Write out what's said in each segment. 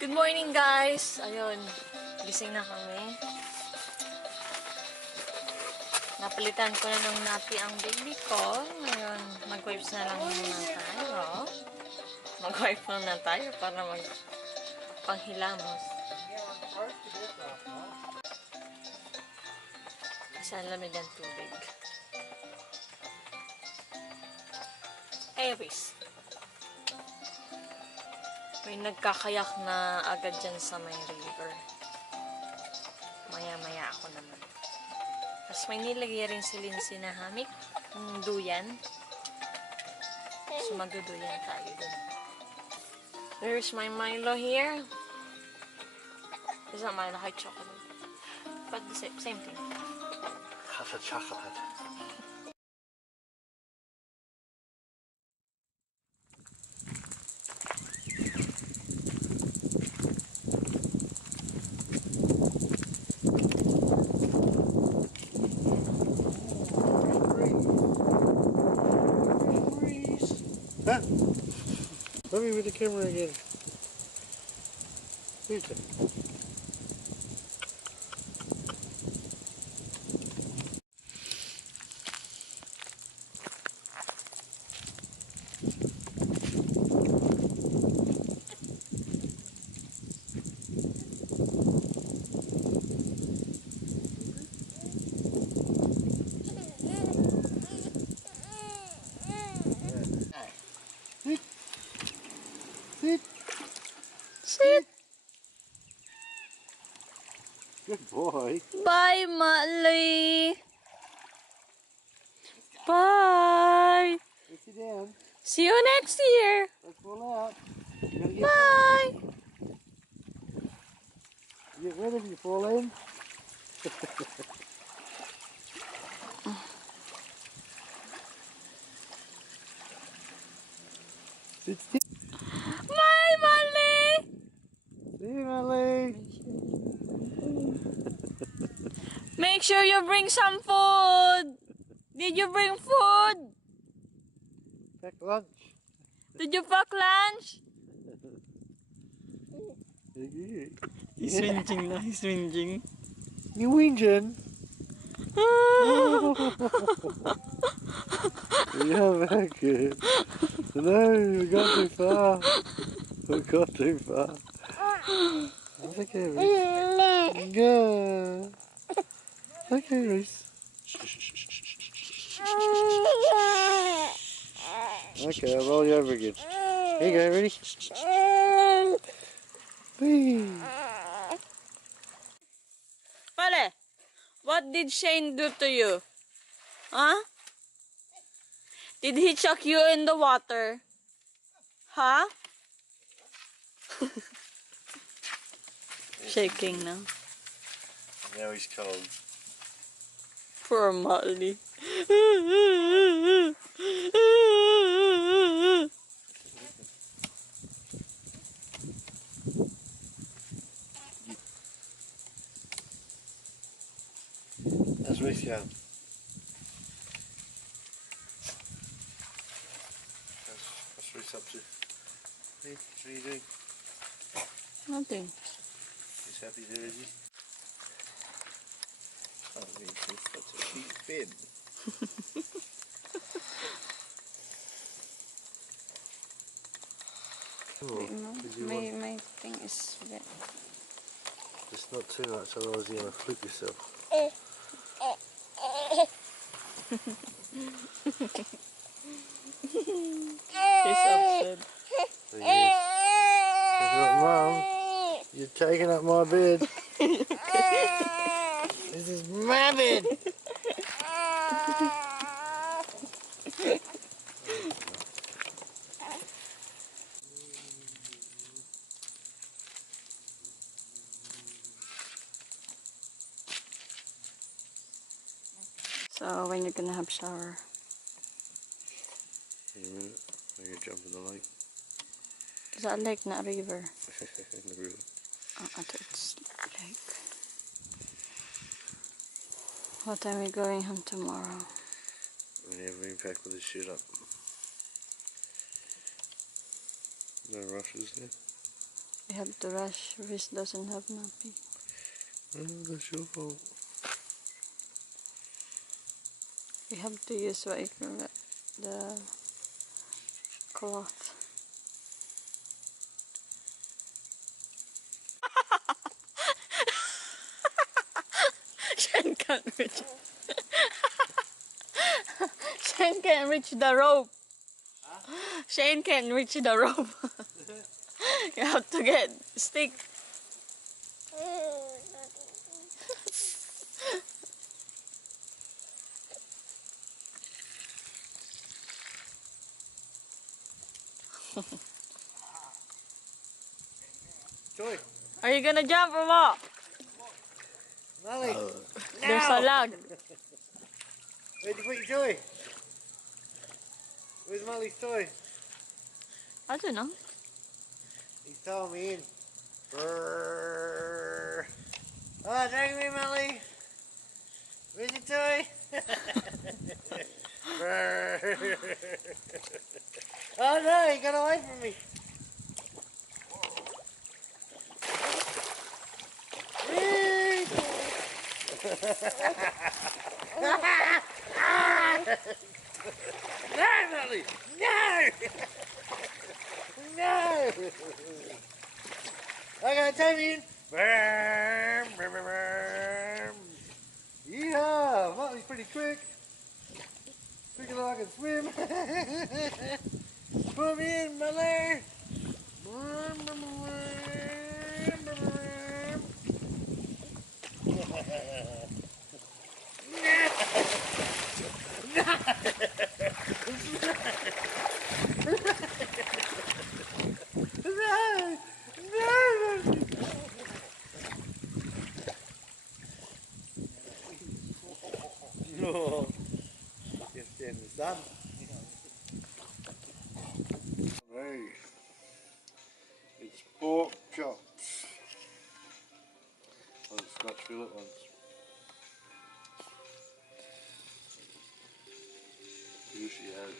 Good morning guys! Ayun, gising na kami. Napalitan ko na ng nappy ang baby ko. Ngayon, mag-wipes na lang muna tayo. Mag-wipe muna tayo para magpanghilamos. Kasi ang lamig ang tubig. Anyways, may nagkakayak na agad dyan sa may river. Maya-maya ako naman. Tapos may nilagay rin si Lindsay na hamik. Duyan. So magduduyan tayo dun. There's my Milo here. It's not Milo, high chocolate. But the same thing. Half a chocolate. Huh? Let me with the camera again. Here's it. Sit. Sit! Good boy. Bye, Molly! Bye! Sit down. See you next year! Let's roll out. You gotta Bye! get ready if you fall in. Sit still. Bye, Molly! See you, Molly. Make sure you bring some food! Did you bring food? Pack lunch. Did you pack lunch? He's swinging na, he's swinging. You whinging? Yeah, very good. No, we got too far. We got too far. That's okay, Reese. Good. Okay, Reese. Okay, I'll roll you over again. Here you go, ready? Whee. Pale, what did Shane do to you? Huh? Did he chuck you in the water? Huh? Shaking now. Now he's cold. Poor Molly. How's Reese going? What's Reese up to? Hey, what are you doing? Nothing. He's happy there, is he? Oh, that's a cheap fin. My thing is wet. Just not too much, otherwise you're going to flip yourself. He's upset. He's like, Mum, you're taking up my bed. This is my bed. So when you're gonna have shower? In a minute, I'm going to jump in the lake. Is that lake, not river? In the river. Oh, I thought it's lake. What time are we going home tomorrow? Whenever we pack with the shit up. No rushes there. We have to rush. Rhys doesn't have nappy. That's your fault. We have to use what you call it, the cloth. Shane can't reach. Shane can't reach the rope. Huh? Shane can't reach the rope. You have to get stick. Joy. Are you gonna jump or what? Molly. There's a lag. Where'd you put your toy? Where's Molly's toy? I don't know. He's towing me in. Brrr. Oh, drag me, Molly. Where's your toy? Brrr. Oh no, he got away from me. No, Molly! No! No! Okay, take me in. Yeah, Molly's pretty quick. Quicker than I can swim. Put me in, Molly. No. Just in the sun. Hey. It's pork chops. Oh, the Scotch fillet ones. Juicy as.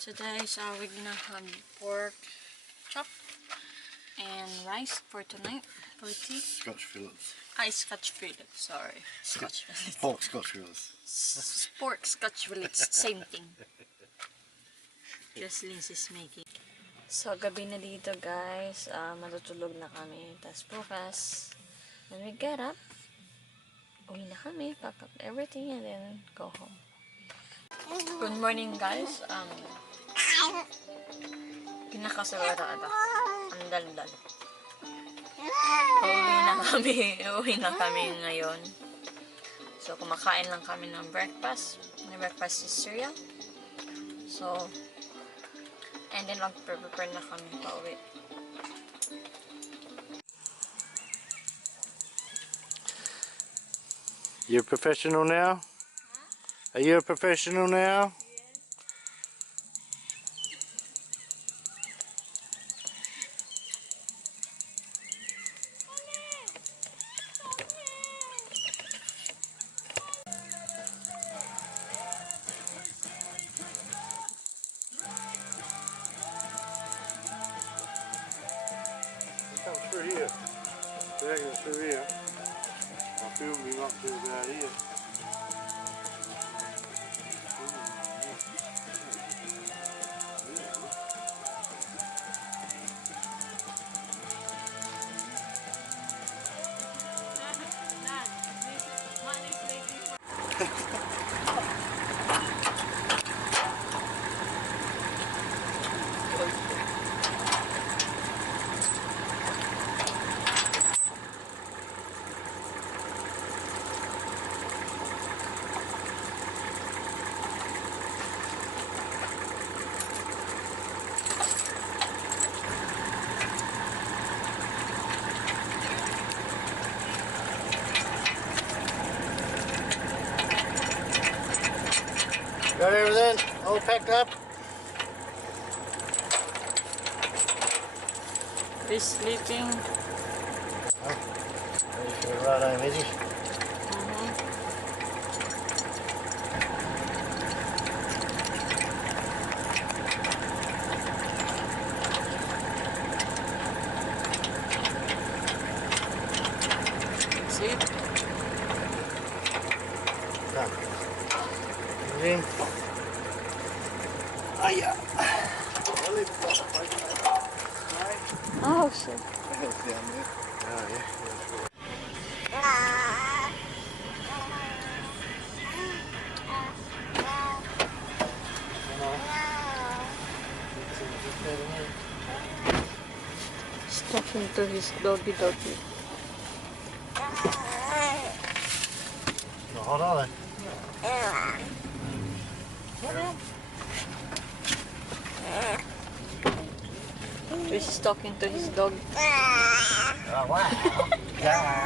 Today, we're gonna have pork chop and rice for tonight for tea. Scotch fillets. Scotch fillet, sorry. Scotch fillet. Pork Scotch fillets. Pork Scotch fillet, same thing. Just Lindsay's making. So, gabi na dito guys. Matutulog na kami. Tapos bukas, when we get up, uwi na kami, pack up everything, and then go home. Good morning guys. Pinakasagarada. Ang daldal. Uwi na kami ngayon. So, kumakain lang kami ng breakfast. May breakfast is cereal. So, and then mag-prepare na kami pa uwi. You're a professional now? Huh? Are you a professional now? Come through here. Dragging it through here. I'll film him up to about here. Got everything all packed up? He's sleeping. Oh, ready for the ride home, is he? See? Come. In. Ah, yeah. Oh, shit. Oh, yeah. He's talking to his doggy. Not hot, are they? He's talking to his dog. Oh, wow. Yeah.